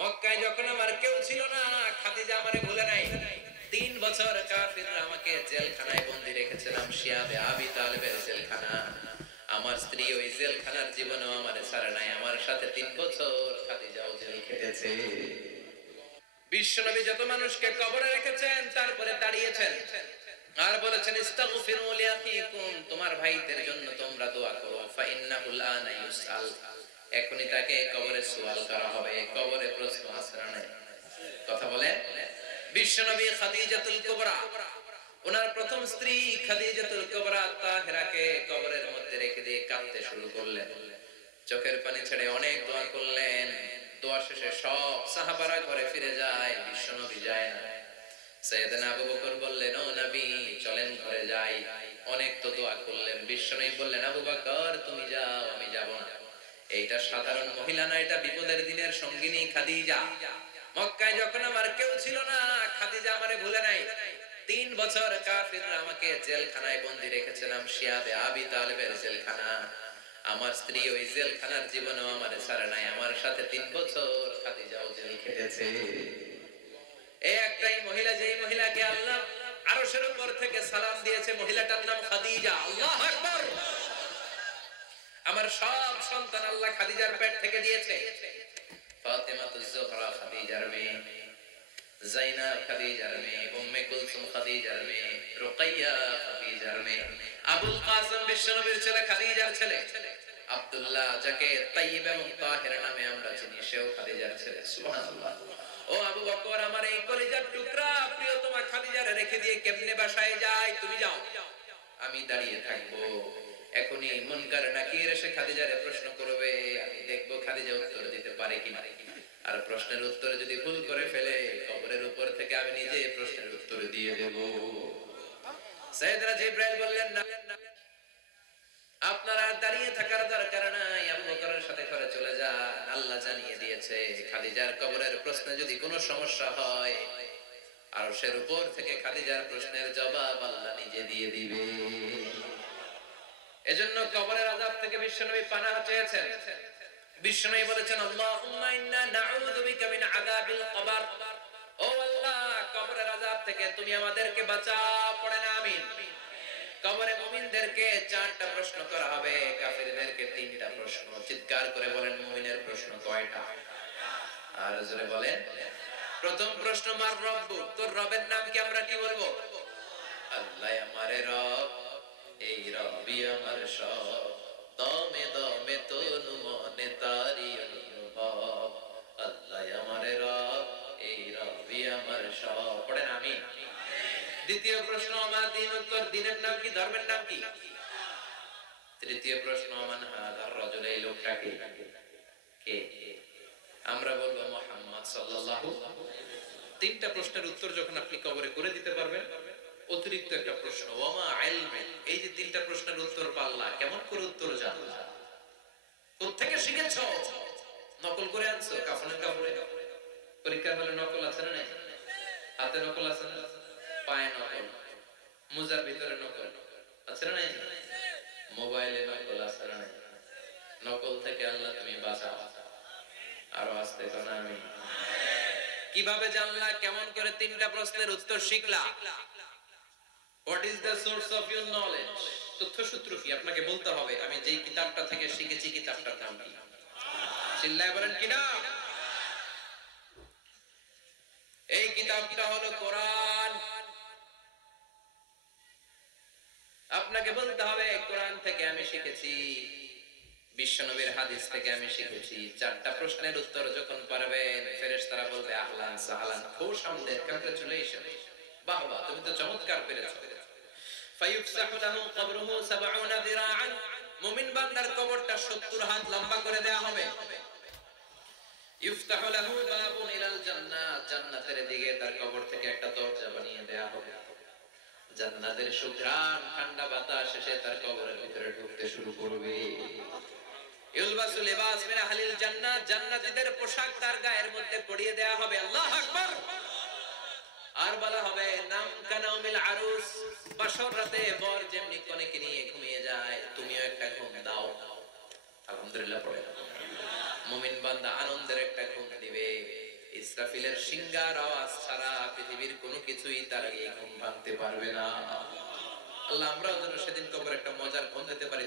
মক্কায় যখন আমার কেউ ছিল না, খাদিজা আমারে ভুলে নাই। 3 বছর কাফিররা আমাকে জেলখানায় বন্দী রেখেছিলাম, শিয়াবে আবি তালেবের জেলখানা। আমার স্ত্রী ওই জেলখানার জীবনেও আমারে ছাড়ে নাই। আমার সাথে 3 বছর খাদিজাও জেল খেটেছে। বিশ্বনবী যত মানুষকে কবরে রেখেছেন, তারপরে দাঁড়িয়েছেন আর বলেছেন, ইস্তাগফিরু লিআখিকুম, তোমার ভাইদের জন্য তোমরা দোয়া করো। ফাইন্নাহু আনা ইউসাল, এখনি তাকে কবরে সওয়াল করা হবে। কবরে প্রশ্ন আছে না নাই? কথা বলেন। বিশ্বনবী খাদিজাতুল কুবরা, ওনার প্রথম স্ত্রী খাদিজাতুল কুবরা তাহেরাকে কবরের মধ্যে রেখে দিয়ে কাঁদতে শুরু করলেন। চোখের পানি ছেড়ে অনেক দোয়া করলেন। দোয়া শেষে সব সাহাবারা ঘরে ফিরে যায়, বিশ্বনবী যায় না। সাইয়েদনা আবু বকর বললেন, ও নবী চলেন ঘরে যাই। অনেক তো দোয়া করলেন। বিশ্বনবী বললেন, আবু বকর তুমি যাও, আমি যাব না। এইটা সাধারণ মহিলা না, এটা বিপদের দিনের সঙ্গিনী খাদিজা। মক্কায় যখন আমার কেউ ছিল না, খাদিজা আমারে ভুলে নাই। 3 বছর কাফিররা আমাকে জেলখানায় বন্দী রেখেছিলাম, শিয়াবে আবি তালেবের জেলখানা। আমার স্ত্রী ওই জেলখানার জীবনেও আমারে ছাড়ে নাই। আমার সাথে 3 বছর খাদিজাও জেল খেটেছে। এই একটাই মহিলা, যেই মহিলাকে আল্লাহ আরশের উপর থেকে সালাম দিয়েছে, মহিলাটার নাম খাদিজা। আল্লাহু আকবার। আমার সব সন্তান আল্লাহ খাদিজার পেট থেকে দিয়েছে। ফাতেমাতুজ জোহরা খাদিজার মেয়ে, জাইনাব খাদিজার মেয়ে, উম্মে কুলসুম খাদিজার মেয়ে, রুকাইয়া খাদিজার মেয়ে, আবুল কাসিম বিশ্বনবীর ছেলে খাদিজার ছেলে, আব্দুল্লাহ যাকে তাইয়্যিব এবং তাহের নামে আমরা চিনি, সেও খাদিজার ছেলে। সুবহানাল্লাহ। ও আবু বকর, আমার এই কলিজার টুকরা প্রিয়তমা খাদিজারে রেখে দিয়ে কেমনে বাসায় যায়? তুমি যাও, আমি দাঁড়িয়ে থাকবো। এখনই মুনকার নাকির এসে খাদিজারে প্রশ্ন করবে, আমি দেখবো খাদিজা উত্তর দিতে পারে কিনা। আর প্রশ্নের উত্তর যদি ভুল করে ফেলে, কবরের উপর থেকে আমি নিজে প্রশ্নের উত্তর দিয়ে দেব। সাইয়েদনা জিবরাইল বললেন, না, আপনারা দাঁড়িয়ে থাকার দরকার নাই, আবু বকরের সাথে ঘরে চলে যান। আল্লাহ জানিয়ে দিয়েছে, খাদিজার কবরের প্রশ্নে যদি কোনো সমস্যা হয়, আরশের উপর থেকে খাদিজার প্রশ্নের জবাব আল্লাহ নিজে দিয়ে দিবে। এজন্য কবরের আযাব থেকে বিশ্বনবী পানাহ চেয়েছেন। বিশ্বনবী বলেছেন, আল্লাহুম্মা ইন্না নাউযু বিকা মিন আযাবিল কবর। ও আল্লাহ, কবরের আযাব থেকে তুমি আমাদেরকে বাঁচাও। পড়েন আমিন। কবরে মুমিনদেরকে 4টা প্রশ্ন করা হবে, কাফিরদেরকে 3টা প্রশ্ন। চিৎকার করে বলেন, মুমিনের প্রশ্ন কয়টা? আর জোরে বলেন। প্রথম প্রশ্ন, মার রব্বুক, তোর রবের নাম কি? আমরা কি বলবো? আল্লাহ আমারে রব, এই রবি আমার সব, দমে দমে তনু মনে তারি অনুভব। আল্লাহ আমারে রব, এই রবি আমার সব। পড়েন আমিন। দ্বিতীয় প্রশ্ন, আমার দিন, উত্তর দিনের নাম কি? ধর্মের নাম কি? তৃতীয় প্রশ্ন, মান হাদার রাজুল, এই লোকটা কে? আমরা বলবো মুহাম্মদ সাল্লাল্লাহু। 3টা প্রশ্নের উত্তর যখন আপনি কবরে করে দিতে পারবেন, অতিরিক্ত একটা প্রশ্ন, ওয়ামা ইলমি, এই যে 3টা প্রশ্নের উত্তর পাল্লা, কেমন করে উত্তর জানলা? কোত্থেকে শিখেছো? নকল করে আনছো? কাফনের কাপড়ে পরীক্ষা হলে নকল আছে না নাই? হাতে নকল আছে না? পায়ে নকল, মুজার ভিতরে নকল আছে না নাই? মোবাইলে নকল আছে না নাই? নকল থেকে আল্লাহ তুমি বাঁচাও। আরো আসতে কোনা আমি। কিভাবে জানলা? কেমন করে 3টা প্রশ্নের উত্তর শিখলা? What is the source of your knowledge? তথ্যসূত্র কি? আপনাকে বলতে হবে, আমি যেই কিতাবটা থেকে শিখেছি, কিতাবটার নাম কি? চিল্লায় বলেন কি নাম? এই কিতাবটা হলো কোরআন। আপনাকে বলতে হবে, কোরআন থেকে আমি শিখেছি, বিশ্বনবীর হাদিস থেকে আমি শিখেছি। 4টা প্রশ্নের উত্তর যখন পারবেন, ফেরেশতারা বলবে, আহলান সাহলান, খুশ আমদের, কংগ্রাচুলেশন, বাহ বাহ, তুমি তো চমৎকার পেরেছো। ফায়ুফসাহু লাহু কবরুহু 70 যিরাআন, মুমিন বান্দার কবরটা 70 হাত লম্বা করে দেয়া হবে। ইফতাহু লাহু বাবুন ইলাল জান্নাহ, জান্নাতের দিকে তার কবর থেকে একটা দরজা বানিয়ে দেয়া হবে। জান্নাতের সুঘ্রাণ, ঠান্ডা বাতাস এসে তার কবরের ভিতরে ঢুকতে শুরু করবে। ইলবাসু লিবাস মিন আহলিল জান্নাহ, জান্নাতীদের পোশাক তার গায়ের মধ্যে পরিয়ে দেয়া হবে। আল্লাহু আকবার। আর বলা হবে, নাম কানাউমিল আরুস, বাসর রাতে বর যেমনি কনেকে নিয়ে ঘুমিয়ে যায়, তুমিও একটা ঘুম দাও। আলহামদুলিল্লাহ পড়ে মুমিন বান্দা আনন্দের একটা ঘুম দিবে। ইসরাফিলের সিংগার আওয়াজ ছাড়া পৃথিবীর কোনো কিছুই তার আগে ঘুম ভাঙতে পারবে না। আল্লাহ আমরাও যেন সেদিন কবর একটা মজার ঘুম দিতে পারি।